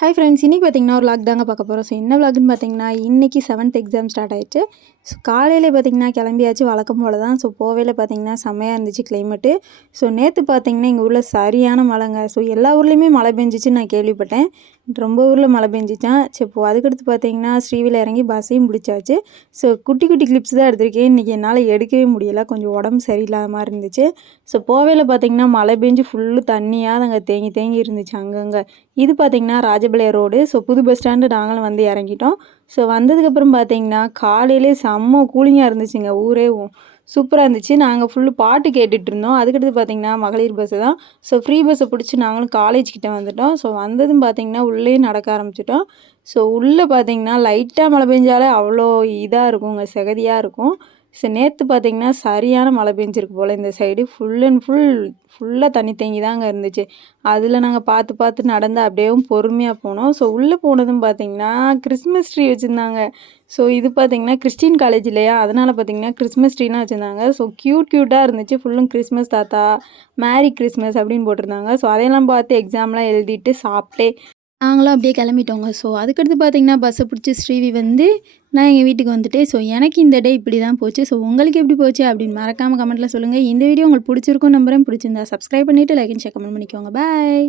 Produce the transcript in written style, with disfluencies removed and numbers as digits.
Hi friends, இன்றைக்கி பார்த்தீங்கன்னா ஒரு vlog தாங்க பார்க்க போகிறோம். ஸோ என்ன vlogன்னு பார்த்தீங்கன்னா, இன்றைக்கி 7th எக்ஸாம் ஸ்டார்ட் ஆயிடுச்சு. ஸோ காலையில் பார்த்தீங்கன்னா கிளம்பியாச்சு வழக்கம் போல் தான். ஸோ போவையில் பார்த்தீங்கன்னா செம்மையாக இருந்துச்சு கிளைமேட்டு. ஸோ நேற்று பார்த்தீங்கன்னா எங்கள் ஊரில் சரியான மழைங்க. ஸோ எல்லா ஊர்லேயுமே மழை பெஞ்சிச்சுன்னு நான் கேள்விப்பட்டேன். ரொம்ப ஊரில் மழை பெஞ்சிச்சான். ஸோ இப்போ அதுக்கடுத்து பார்த்தீங்கன்னா ஸ்ரீவில் இறங்கி பஸ்ஸையும் பிடிச்சாச்சு. ஸோ குட்டி குட்டி கிளிப்ஸ் தான் எடுத்திருக்கேன். இன்றைக்கி என்னால் எடுக்கவே முடியலை, கொஞ்சம் உடம்பு சரியில்லாத மாதிரி இருந்துச்சு. ஸோ போவையில் பார்த்தீங்கன்னா மழை பெஞ்சு ஃபுல்லு தண்ணியாக அங்கே தேங்கி தேங்கி இருந்துச்சு அங்கங்கே. இது பார்த்திங்கன்னா ராஜபாளையம் ரோடு. ஸோ புது பஸ் ஸ்டாண்டு நாங்களும் வந்து இறங்கிட்டோம். ஸோ வந்ததுக்கப்புறம் பார்த்திங்கன்னா காலையிலே செம்ம கூலிங்காக இருந்துச்சுங்க. ஊரே சூப்பராக இருந்துச்சு. நாங்கள் ஃபுல்லு பாட்டு கேட்டுட்டு இருந்தோம். அதுக்கடுத்து பார்த்திங்கன்னா மகளிர் பஸ்ஸு தான். ஸோ ஃப்ரீ பஸ்ஸை பிடிச்சி நாங்களும் காலேஜ் கிட்டே வந்துட்டோம். ஸோ வந்ததும் பார்த்திங்கன்னா உள்ளேயே நடக்க ஆரம்பிச்சிட்டோம். ஸோ உள்ளே பார்த்திங்கன்னா லைட்டாக மழை பெஞ்சாலே அவ்வளோ இதாக இருக்குங்க, செகதியாக இருக்கும். ஸோ நேற்று பார்த்திங்கன்னா சரியான மழை பெஞ்சிருக்கு போல் இந்த சைடு. ஃபுல்லாக தண்ணி தேங்கி தாங்க இருந்துச்சு. அதில் நாங்கள் பார்த்து பார்த்து நடந்து அப்படியே பொறுமையாக போனோம். ஸோ உள்ளே போனதும் பார்த்திங்கன்னா கிறிஸ்மஸ் ட்ரீ வச்சுருந்தாங்க. ஸோ இது பார்த்திங்கன்னா கிறிஸ்டின் காலேஜ் இல்லையா, அதனால் பார்த்திங்கன்னா கிறிஸ்மஸ் ட்ரீலாம் வச்சுருந்தாங்க. ஸோ க்யூட்டாக இருந்துச்சு. ஃபுல்லும் கிறிஸ்மஸ் தாத்தா, மேரி கிறிஸ்மஸ் அப்படின்னு போட்டிருந்தாங்க. ஸோ அதையெல்லாம் பார்த்து எக்ஸாம்லாம் எழுதிட்டு சாப்பிட்டே நாங்களும் அப்படியே கிளம்பிட்டோங்க. ஸோ அதுக்கடுத்து பார்த்திங்கன்னா பஸ்ஸை பிடிச்சி ஸ்ரீவி வந்து நான் எங்கள் வீட்டுக்கு வந்துட்டேன். ஸோ எனக்கு இந்த டே இப்படி தான் போச்சு. ஸோ உங்களுக்கு எப்படி போச்சு அப்படின்னு மறக்காமல் கமெண்ட்டில் சொல்லுங்கள். இந்த வீடியோ உங்களுக்கு பிடிச்சிருக்கும் நம்புறேன். பிடிச்சிருந்தா சப்ஸ்கிரைப் பண்ணிவிட்டு லைக் அண்ட் ஷேர் கமெண்ட் பண்ணிக்கோங்க. பாய்.